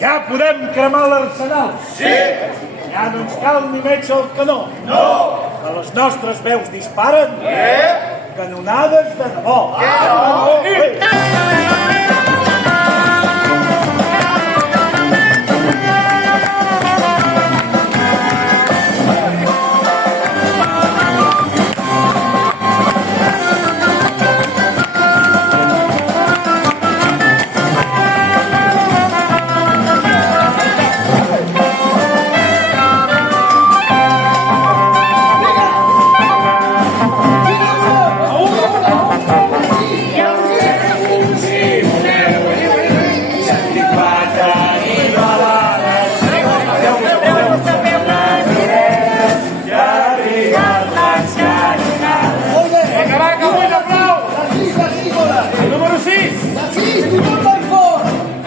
Ja podem cremar l'arsenal. Sí! Ja no ens cal ni metge al canó. No! Que les nostres veus disparen. Canonades de debò.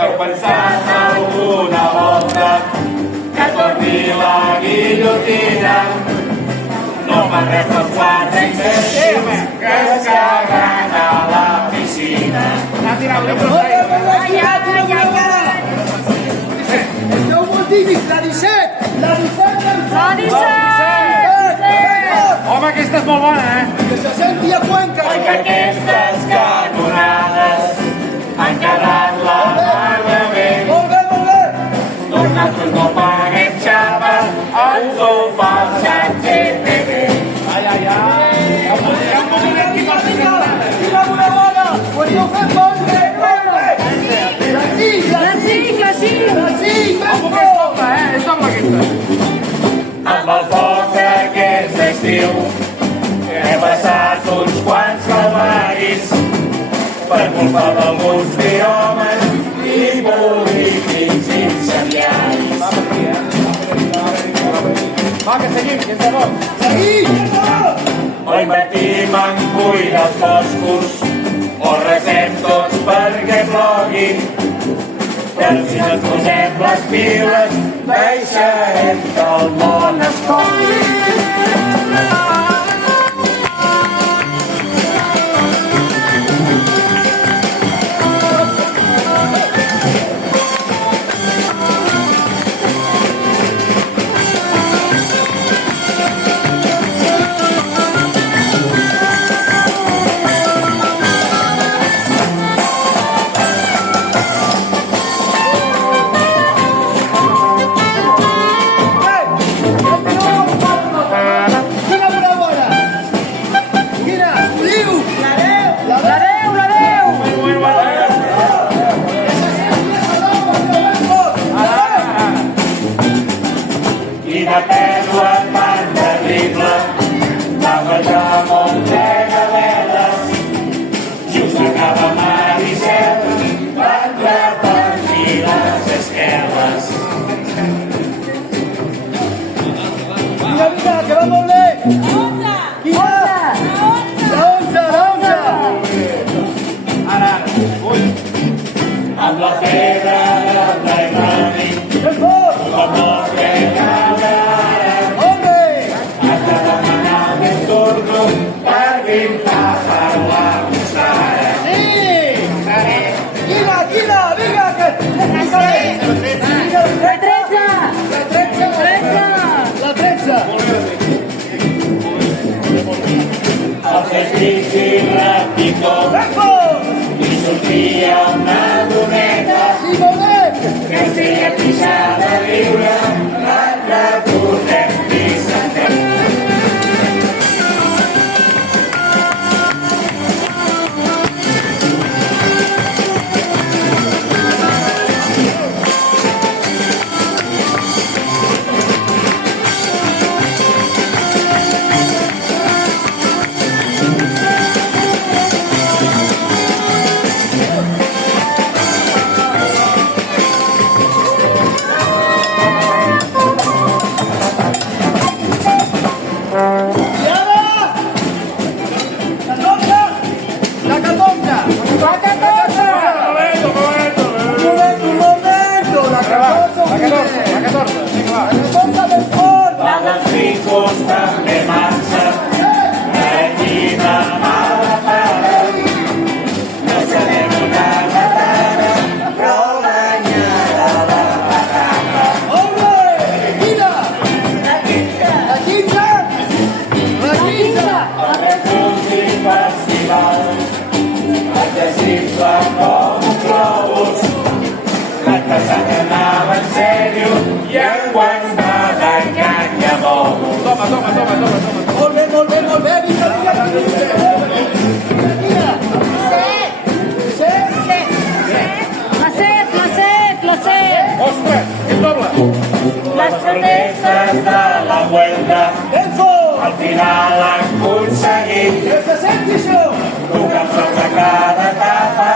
Heu pensat alguna volta que torni la guillotina? No fan res dels 4 imbècils que es caguen a la piscina. Esteu molt tímids, la 17! La 17! Home, aquesta és molt bona, Que se senti a Cuenca! Oi que aquestes canonades han quedat la mare bé? Molt bé, molt bé! Nosaltres no paguem xapa, ens ho fa el ChatGPT. Vinga, una bona! Ho esteu fent molt bé! La 5, És doble aquesta. Amb el foc d'aquest estiu he passat uns quants calvaris per culpa d'alguns biomes i polítics incendiaris. Va, que seguim, que és de bo. O invertim en cuidar els boscos o resem tots perquè plogui. Però si no ens posem les piles, deixarem que el món es cogui. Quina pèrdua tan terrible, va guanyar molt de veles. Just acaba Maricel, van repartir les esquerdes. Vinga, que va molt bé! Quina? La 11! Ara, ui. Amb la febre del Black Running, Ben fort! com no fer cada ara, passat anava en sèrio i enguany va d'enganya molt. Toma, toma, toma, toma, toma. Molt bé, molt bé, molt bé. Vinga, vinga, vinga. Ostres, és doble. Les protestes de la Vuelta Enzo! al final han aconseguit Que se senti això! tocar sols a cada etapa,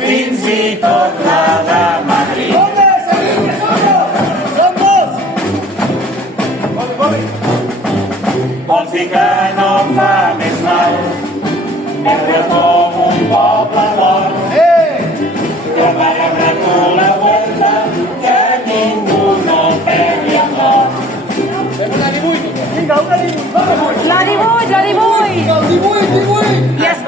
fins i tot la de Madrid. Ole, seguim, que som-ho! Som molts! Vols dir que no fa més mal perdre com un poble mort? Que rebre tu la Vuelta, que ningú no perdi el nord. Vinga, una 18. La 18, la 18. El 18, 18. I es